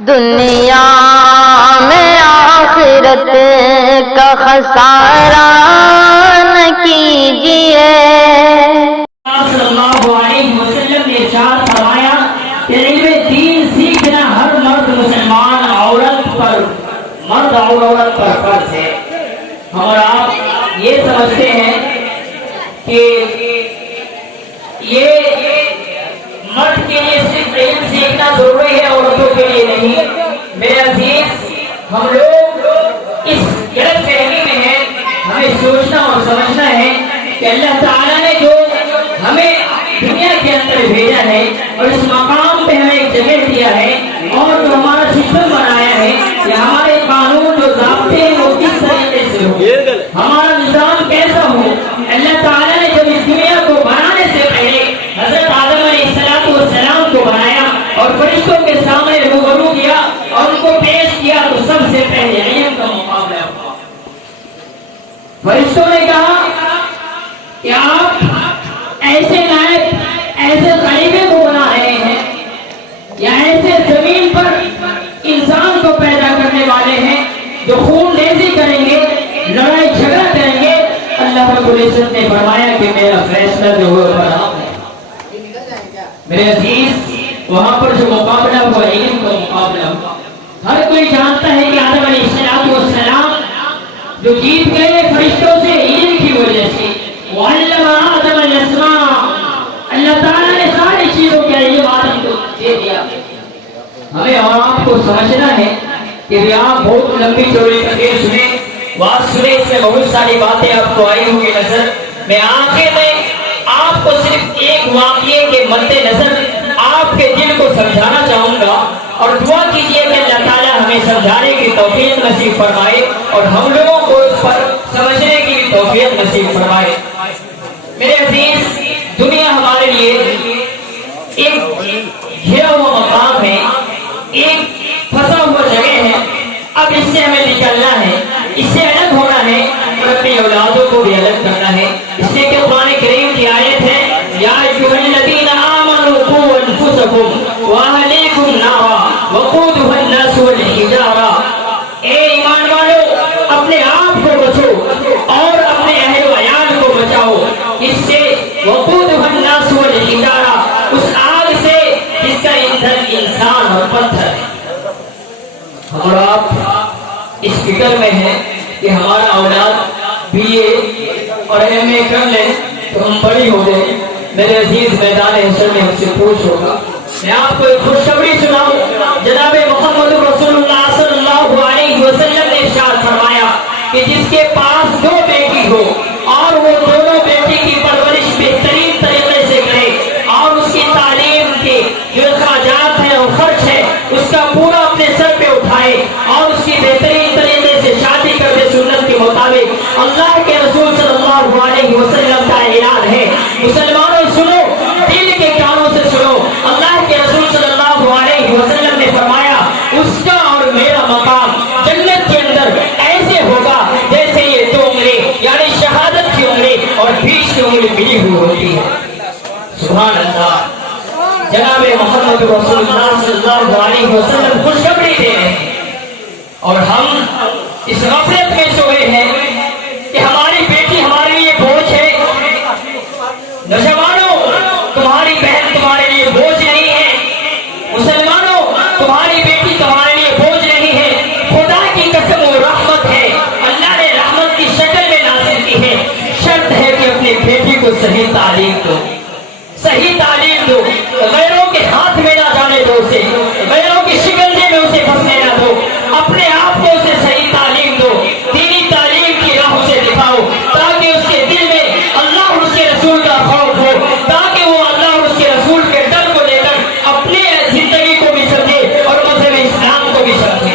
دنیا میں آخرت کا خسارہ نہ کیجیے۔ صلی اللہ علیہ وسلم نے ارشاد فرمایا کہ علم دین سیکھنا ہر مرد مسلمان مرد اور عورت پر فرض ہے۔ اور آپ یہ سمجھتے ہیں کہ یہ مرد کے لیے صرف علم سیکھنا ضروری ہے، عورتوں کے لیے نہیں۔ میرے عزیز، ہم لوگ اس غلط فہمی میں ہیں۔ ہمیں سوچنا اور سمجھنا ہے کہ اللہ تعالیٰ نے جو ہمیں دنیا کے اندر بھیجا ہے اور اس مقام پہ ہمیں ایک جگہ دیا ہے اور جو ہمارا سسٹم بنایا ہے کہ ہمارے قانون جو ضابطے ہیں وہ کس طریقے سے ہو، ہمارا نظام کیسا ہو۔ اللہ تعالیٰ نے جب اس دنیا کو بنانے سے پہلے حضرت آدم علیہ السلام کو بنایا اور فرشتوں کے سامنے روبرو کیا اور ان کو پیش کیا، تو سب سے پہلے علم کا مقابلہ ہوا۔ فرشتوں نے کہا کہ آپ ایسے نائب ایسے خلیفے کو بنا رہے ہیں یا ایسے زمین پر انسان کو پیدا کرنے والے ہیں جو خون ریزی کریں گے، لڑائی جھگڑا کریں گے۔ اللہ رب العزت نے فرمایا کہ میرا فیصلہ جو ہے حرام ہے۔ میرے عزیز، وہاں پر جو مقابلہ ہوا، علم کا مقابلہ ہوا۔ ہر کوئی جانتا ہے کہ آدم علیہ السلام جو جیت گئے فرشتوں سے علم کی وجہ سے۔ وعلم آدم الاسماء، اللہ تعالیٰ نے ساری چیزوں کے علم آدم کو دے دیا۔ ہمیں اور آپ کو سمجھنا ہے کہ آپ بہت لمبی چوڑی تقریر سنیں، بات سنیں، اس میں بہت ساری باتیں آپ کو آئی ہوں گی نظر۔ میں آخر میں آپ کو صرف ایک واقعے کے مد نظر آپ کے دل کو سمجھانا چاہوں گا اور دعا کیجئے کہ اللہ تعالیٰ ہمیں سمجھانے کی توفیق نصیب فرمائے اور ہم لوگوں کو اس پر سمجھنے کی توفیق نصیب فرمائے۔ میرے عزیز، دنیا ہمارے لیے ایک گھرا ہوا مقام ہے، ایک پھنسا ہوا جگہ ہے۔ اب اس سے ہمیں نکلنا ہے، اس سے الگ ہونا ہے اور اپنی اولادوں کو بھی الگ کرنا ہے۔ اس لیے کہ قرآن کریم کی آیت ہے، یا ایھا الذین آمنوا قوا انفسکم واہلیکم نارا وقودھا الناس والحجارہ۔ اے ایمان والو، اپنے آپ کو بچو اور اپنے اہل و عیال کو بچاؤ اس سے، وقودھا الناس والحجارہ، اس آگ سے جس کا ایندھن انسان اور پتھر ہے۔ اور آپ اس فکر میں ہیں کہ ہمارا اولاد BA اور MA کر لیں تو ہم بڑی ہو گئے۔ میرے عزیز، میدان حشر میں ہم سے پوچھ ہوگا۔ میں آپ کو ایک خوشخبری سناؤں۔ جناب محمد رسول اللہ صلی اللہ علیہ وسلم نے ارشاد فرمایا کہ جس کے پاس 2 بیٹی ہو اور وہ دونوں بیٹی کی پرورش بہترین طریقے سے کرے اور اس کی تعلیم کے جو اخراجات ہیں اور خرچ ہے اس کا پورا اپنے سر پہ اٹھائے اور اس کی بہترین طریقے سے شادی کر دے سنت کے مطابق، اللہ کے رسول صلی اللہ علیہ وسلم کا اعلان ہے۔ مسلمانوں سنو، دل کے کانوں سے سنو، اللہ کے رسول صلی اللہ علیہ وسلم نے فرمایا اس کا اور میرا مقام جنت کے اندر ایسے ہوگا جیسے یہ 2 انگلی یعنی شہادت کی انگلی اور بیچ کی انگلی ملی ہوئی ہوتی ہے۔ سبحان اللہ۔ جناب محمد رسول اللہ صلی اللہ علیہ وسلم خوشخبری دے رہے ہیں اور ہم اس غفلت میں سوئے ہیں کہ ہماری بیٹی ہمارے لیے بوجھ ہے۔ نوجوانوں، تمہاری بہن تمہارے لیے بوجھ نہیں ہے۔ مسلمانوں، تمہاری بیٹی تمہارے لیے بوجھ نہیں ہے۔ خدا کی قسم وہ رحمت ہے، اللہ نے رحمت کی شکل میں نازل کی ہے۔ شرط ہے کہ اپنی بیٹی کو صحیح تعلیم دو، صحیح تعلیم دو، غیروں کے ہاتھ میں نہ جانے دو، اسے غیروں کی شکنجے میں اسے پھنسنے نہ دو، اپنے آپ کو اسے صحیح تعلیم دو، دینی تعلیم کی راہ اسے دکھاؤ تاکہ اس کے دل میں اللہ اور اس کے رسول کا خوف ہو، تاکہ وہ اللہ اور اس کے رسول کے ڈر کو لے کر اپنے زندگی کو بھی سمجھے اور مذہب اسلام کو بھی سمجھے۔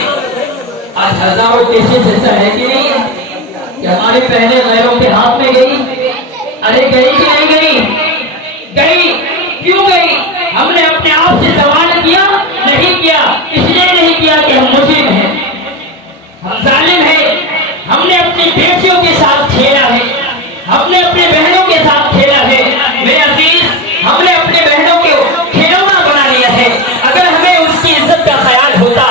آج ہزاروں کیسز ایسا ہے کہ نہیں کہ ہماری بہنیں غیروں کے ہاتھ میں گئی؟ ارے گئی کہ نہیں گئی؟ گئی۔ کیوں گئی؟ ہم نے اپنے آپ سے سوال کیا؟ نہیں کیا۔ اس لیے نہیں کیا کہ ہم مجرم ہیں، ہم ظالم ہیں، ہم نے اپنی بیٹیوں کے ساتھ کھیلا ہے، ہم نے اپنی بہنوں کے ساتھ کھیلا ہے۔ میرے عزیز، ہم نے اپنی بہنوں کو کھلونا بنا لیا ہے۔ اگر ہمیں اس کی عزت کا خیال ہوتا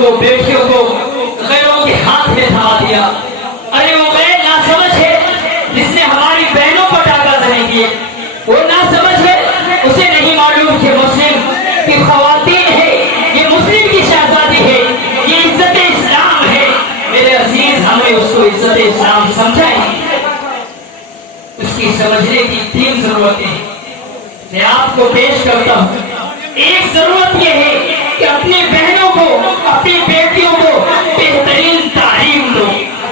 کو بیٹیوں کو غیروں کے ہاتھ میں تھما دیا. ارے وہ غیر ناسمجھ ہے جس نے ہماری بہنوں پر ڈاکہ زنی کیے. وہ ناسمجھ ہے, اسے نہیں معلوم کہ مسلم کی خواتین ہے, یہ مسلم کی شہزادی ہے, یہ عزت اسلام ہے. میرے عزیز, ہمیں اس کو عزت اسلام سمجھائیں. اس کی سمجھنے کی 3 ضرورتیں ہیں, میں آپ کو پیش کرتا ہوں. ایک ضرورت یہ ہے کہ اپنی بہنوں کو, اپنی بیٹیوں کو بہترین تعلیم دو,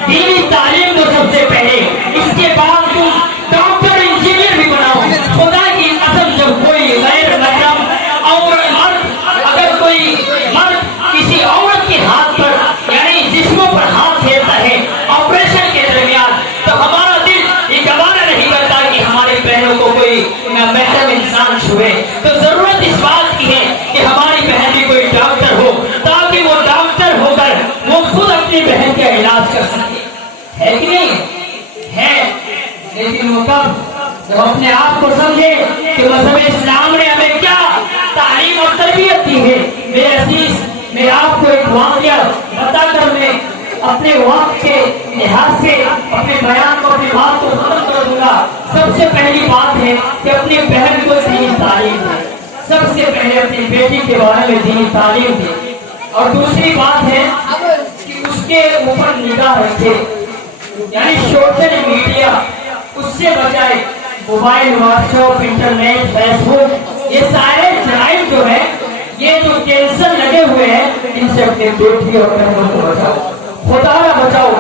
دینی تعلیم دو سب سے پہلے. اس کے بعد تم ڈاکٹر انجینئر بھی بناؤ. خدا کی قسم, جب کوئی غیر محرم اور مرد, اگر کوئی مرد کسی عورت کے ہاتھ پر یعنی جسموں پر ہاتھ پھیرتا ہے آپریشن کے درمیان, تو ہمارا دل یہ گوارا نہیں کرتا کہ ہماری بہنوں کو کوئی محرم انسان چھوئے. تو ضرورت اس بات کی ہے کہ ہماری بہن بھی کوئی ڈاکٹر ہو, تاکہ وہ ڈاکٹر ہو کر وہ خود اپنی بہن کا علاج کر سکے. ہے کہ نہیں ہے؟ لیکن وہ کب, جب اپنے آپ کو سمجھے کہ مذہب اسلام نے ہمیں کیا تعلیم اور تربیت دی ہے. میرے عزیز, میں آپ کو ایک واقعہ بتا کر میں اپنے وقت کے لحاظ سے اپنے بیان کو, اپنی بات کو ختم کر دوں گا. سب سے پہلی بات ہے کہ اپنی بہن کو دینی تعلیم دے. سب سے پہلے اپنی بیٹی کے بارے میں دینی تعلیم دے. اور دوسری بات ہے کہ اس کے اوپر نگاہ رکھے, یعنی سوشل میڈیا اس سے بچائے. Mobile, WhatsApp, internet, Facebook, یہ سارے جرائم جو ہے, یہ جو کینسر لگے ہوئے ہیں, ان سے اپنے بیٹی اور بہنوں کو بچاؤ. خدا نہ بچاؤ,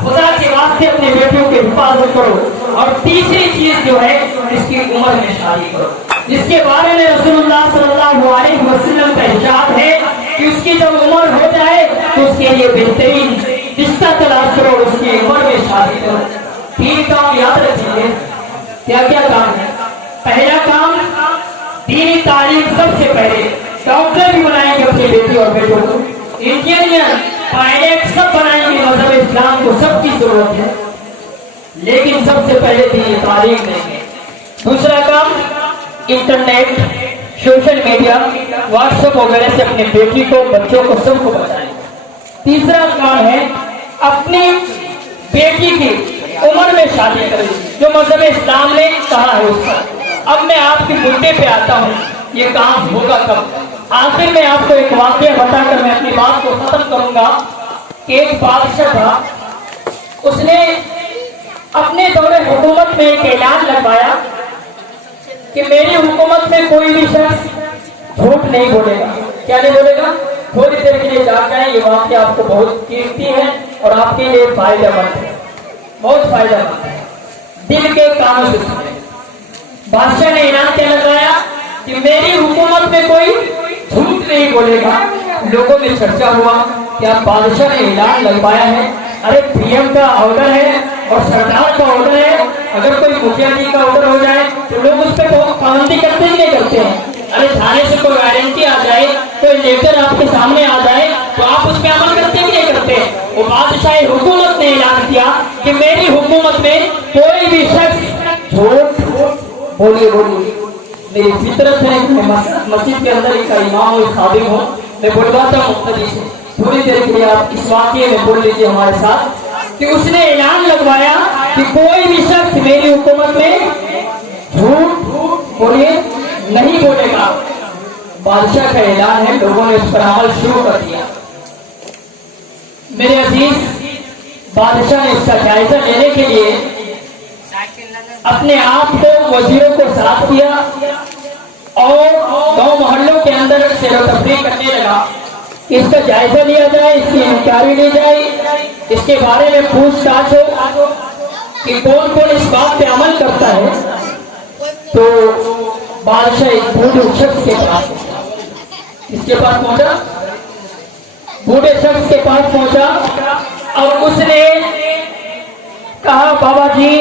خدا کے واسطے اپنے بیٹیوں کی حفاظت کرو. اور تیسری چیز جو ہے, اس کی عمر میں شادی کرو, جس کے بارے میں رسول اللہ صلی اللہ علیہ وسلم کا ارشاد ہے کہ اس کی جب عمر ہو جائے تو اس کے لیے بہترین رشتہ تلاش کرو, اس کی عمر میں شادی کرو. 3 کام یاد رکھیے. کیا کیا کام ہے؟ پہلا کام دینی تعلیم. سب سے پہلے ڈاکٹر بھی بنائیں گے اپنی بیٹی اور بیٹوں کو, انجینئر, پائلٹ, سب بنائیں گے. مذہب اسلام کو سب کی ضرورت ہے, لیکن سب سے پہلے دینی تعلیم دیں گے. دوسرا کام internet, social media, WhatsApp وغیرہ سے اپنی بیٹی کو, بچوں کو, سب کو بچائیں. تیسرا کام ہے اپنی بیٹی کی عمر میں شادی کریں, جو مذہب اسلام نے کہا ہے اس کا. اب میں آپ کے مدعے پہ آتا ہوں, یہ کام ہوگا کب؟ آخر میں آپ کو ایک واقعہ بتا کر میں اپنی بات کو ختم کروں گا کہ ایک بادشاہ تھا, اس نے اپنے دور حکومت میں ایک اعلان لگوایا کہ میری حکومت میں کوئی بھی شخص جھوٹ نہیں بولے گا. کیا نہیں بولے گا؟ تھوڑی دیر کے لیے جا جائیں, یہ واقعہ آپ کو بہت قیمتی ہے اور آپ کے لیے فائدہ مند ہے, بہت فائدہ مند ہے. دل کے کانوں سے سنیں. بادشاہ نے اعلان کیا لگایا کہ میری حکومت میں کوئی جھوٹ نہیں بولے گا. لوگوں میں چرچا ہوا کہ اب بادشاہ نے اعلان لگوایا ہے, ارے پی ایم کا آرڈر ہے اور سرکار کا آرڈر ہے, اگر کوئی مکھیا جی کا آرڈر ہو جائے تو لوگ اس پہ پابندی کرتے ہی نہیں کرتے ہیں. ارے تھانے سے کوئی گارنٹی آ جائے, کوئی لیٹر آپ کے سامنے آ جائے تو آپ اس پہ عمل کرتے ہی نہیں کرتے. وہ بادشاہی حکومت نے اعلان کیا کہ میری حکومت میں کوئی بھی شخص جھوٹ, بولیے میری فطرت ہے کہ میں مسجد کے اندر ایک امام اور خادم ہوں, میں بلواتا ہوں مقتدی سے. تھوڑی دیر کے لیے آپ اس واقعے میں بول لیجیے ہمارے ساتھ کہ اس نے اعلان لگوایا کہ کوئی بھی شخص میری حکومت میں جھوٹ, بولیے, نہیں بولے گا. بادشاہ کا اعلان ہے, لوگوں نے اس پر عمل شروع کر دیا. میرے عزیز, بادشاہ نے اس کا جائزہ لینے کے لیے اپنے آپ کو, وزیروں کو ساتھ کیا اور گاؤں محلوں کے اندر سیر و تفریح کرنے لگا. اس کا جائزہ لیا جائے, اس کی انکوائری لی جائے, اس کے بارے میں پوچھ تاچھ ہو کہ کون کون اس بات پہ عمل کرتا ہے. تو بادشاہ ایک بوڑھے شخص کے پاس, اس کے پاس پہنچا, بوڑھے شخص کے پاس پہنچا اور اس نے کہا, بابا جی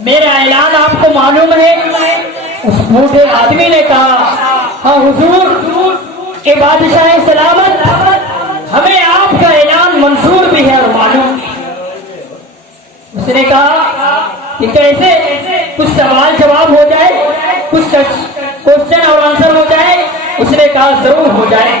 میرا اعلان آپ کو معلوم ہے؟ اس بوڑھے آدمی نے کہا, ہاں حضور, کہ بادشاہ سلامت, ہمیں آپ کا اعلان منظور بھی ہے اور معلوم. اس نے کہا کہ کیسے؟ کچھ سوال جواب ہو جائے, کچھ کوشچن اور آنسر ہو جائے. اس نے کہا ضرور ہو جائے.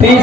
20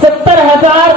70,000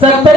70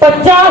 50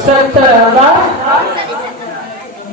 70,000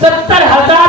70,000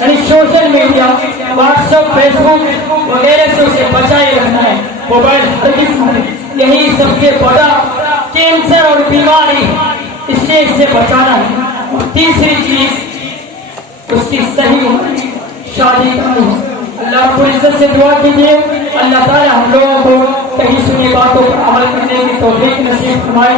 یعنی social media WhatsApp Facebook وغیرہ سے اسے بچائے رکھنا ہے. موبائل ہرگز نہ لیں. یہی سب سے بڑا کینسر اور بیماری اس لیے اس سے بچانا ہے. اور تیسری چیز اس کی صحیح عمر شادی کرنی ہے. اللہ رب العزت سے دعا کیجیے اللہ تعالی ہم لوگوں کو کہیں سنی باتوں پر عمل کرنے کی توفیق نصیب فرمائے.